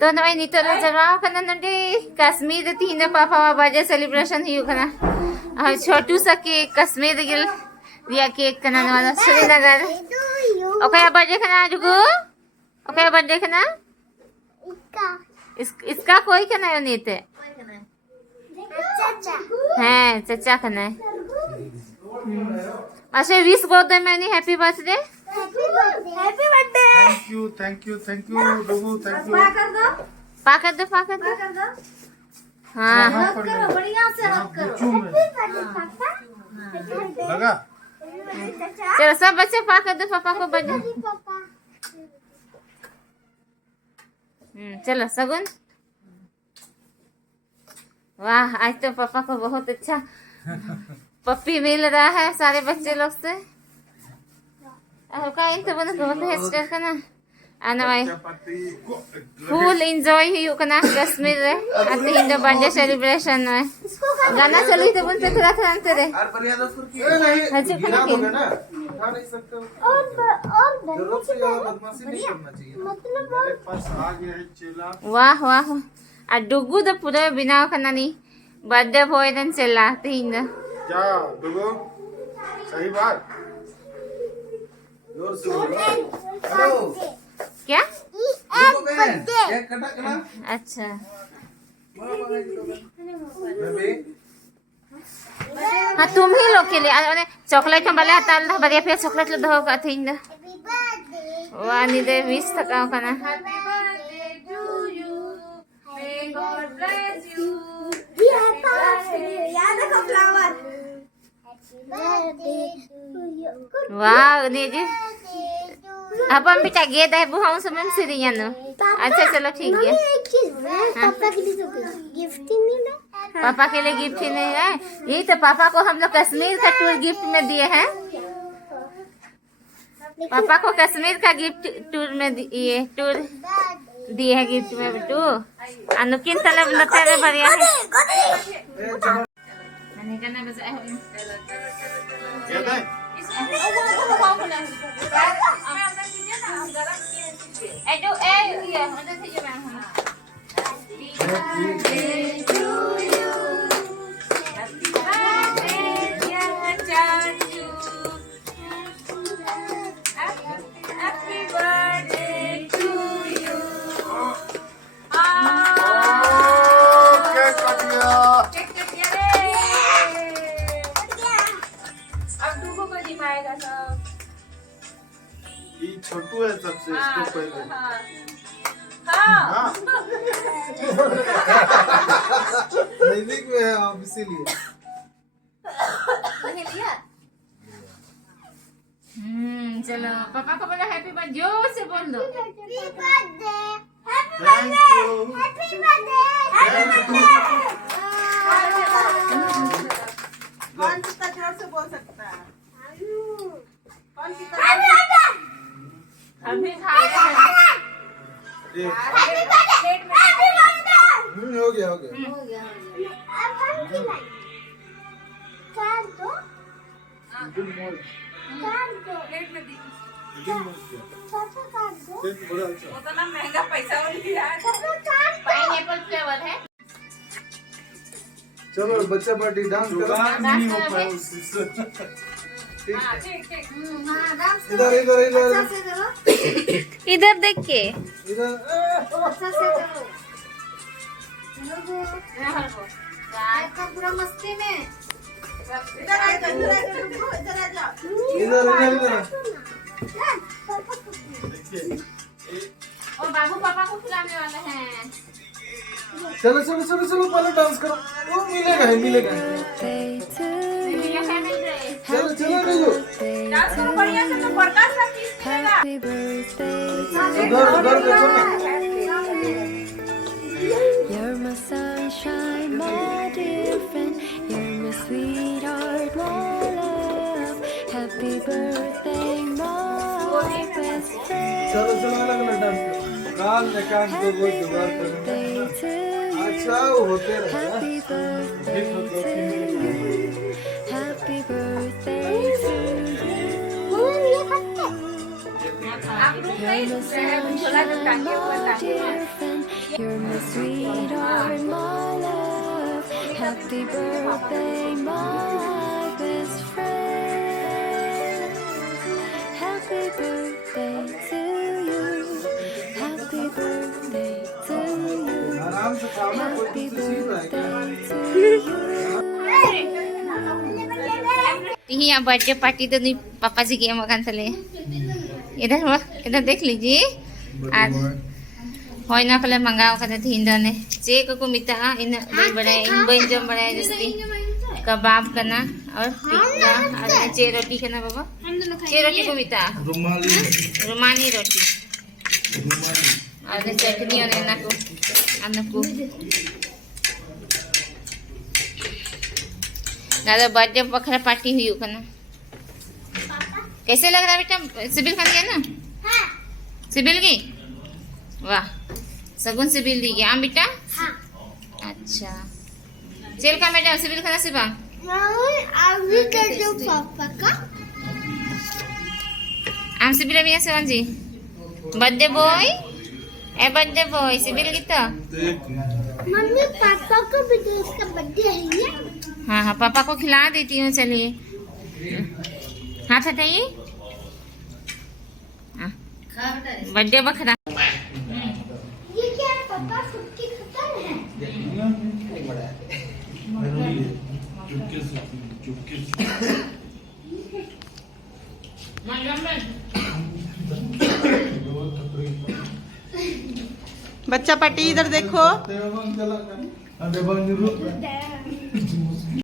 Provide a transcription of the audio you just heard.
Doon ay nito lang jara ka na nundi Kashmir tina papa birthday celebration hiyo kana छोटू सा cake Kashmir Gill दिया cake kana वाला Srinagar okay birthday खाना जुगु okay birthday खाना इसका कोई खाना है नहीं थे हैं चचा खाना है अच्छा विश बोल दे मैंने happy birthday thank you Dugu thank you पा कर दो हाँ बढ़िया से हक करो लगा चलो सब बच्चे पा कर दो पापा को बर्थडे चलो सगुन वाह आज तो पापा को बहुत अच्छा पप्पी मिल रहा है सारे बच्चे लोग से का इन तो बहुत हेस्टर का ना आना भाई फुल एंजॉय हुई कना कश्मीर रे आते हिंदो बर्थडे सेलिब्रेशन में गाना चली तो बन पे थोड़ा अंते रे हजू खाना के नहीं सकते और जरूरत से ज्यादा बदमाशी नहीं करना चाहिए मेरे पास आ गया है चेला वाह वाह आ डुगु तो पूरा बिना खाना नहीं बर्थडे बॉय दन चला हिंदो क्या डुगू सही बात जोर से हेलो क्या केक कटा अच्छा हाँ तुम ही लोग के लिए अरे चॉकलेट में भले हटा लो बढ़िया फिर चॉकलेट लो दो का थी इंदा वाह नी दे विश थकाओ करना वाह नी जी अपन बेटा गे दे बुहां समय सिरिया नो अच्छा चलो ठीक है पापा के लिए गिफ्ट ही मिला पापा के लिए गिफ्ट ही नहीं है यही तो पापा को हम लोग कश्मीर का टूर गिफ्ट में दिए हैं पापा को कश्मीर का गिफ्ट टूर में ये टूर दिए है गिफ्ट में बिटू अनुकिन तलब नते में बढ़िया है मैंने कहना बस क्या है छोटू है सबसे इसको पहले नजदीक में है आप इसीलिए चलो पापा को बोलो हैप्पी बर्थडे जोर से बोल दो कौन कितना जोर से बोल सकता है कौन कितना अभी खा रहे हैं हो गया गुड मॉर्निंग उतना महंगा पैसा पाइनएप्पल फ्लेवर है चलो बच्चा पार्टी डांस करो नहीं हो पाया उससे इधर इधर देख के इधर पूरा मस्ती में इधर आ जाओ इधर और बाबू पापा को खिलाने वाले हैं चलो पहले डांस करो वो मिलेगा चलो नहीं डांस करो बढ़िया से तो बड़का सा किस उधर देखो ना You're my sunshine, my dear friend. You're my sweetheart, my love. Happy birthday, my best friend. चलो अलग डांस करो काल ने कान को वो जुगाड़ करेंगे अच्छा होते रहेगा Happy birthday to you. Happy birthday to you. आप लोग नहीं You're my sunshine, my dear friend. You're my sweetheart, my love. Happy birthday, my best friend. Happy birthday to you. Happy birthday to you. आराम से खाओ ना, कोई Happy कुछ सीख रहा है क्या? birthday to you. यहाँ बर्थडे पार्टी तो नहीं पापा जी की मकान चले इधर देख लीजिए आज होय ना कले मंगाओ कने थींदा ने चे को मिता इन दई बड़े इन बन जम बड़े जस्ती कबाब कना और टिक्का और चे रोटी कना बाबा चे रोटी को मिता रुमानी रोटी और चटनी और अनकु दादा बर्थडे बखरा पार्टी हुई कना कैसे लग रहा है बेटा सिबिल खान गया ना सिबिल की वाह सगुन सिबिल दी गया बेटा अच्छा चल का मैडम सिबिल खाना सिबा अभी कर दो पापा का आम सिबिल अभी से जी बर्थडे बॉय ए बर्थडे बॉय सिबिल की तो मम्मी पापा को भी दो, इसका बर्थडे है ये। हाँ हाँ पापा को खिला देती हूँ चलिए हाथ हटाइए बर्थडे बखरा ये क्या है पापा, कुत्ती खत्म है। बच्चा पार्टी इधर देखो। चला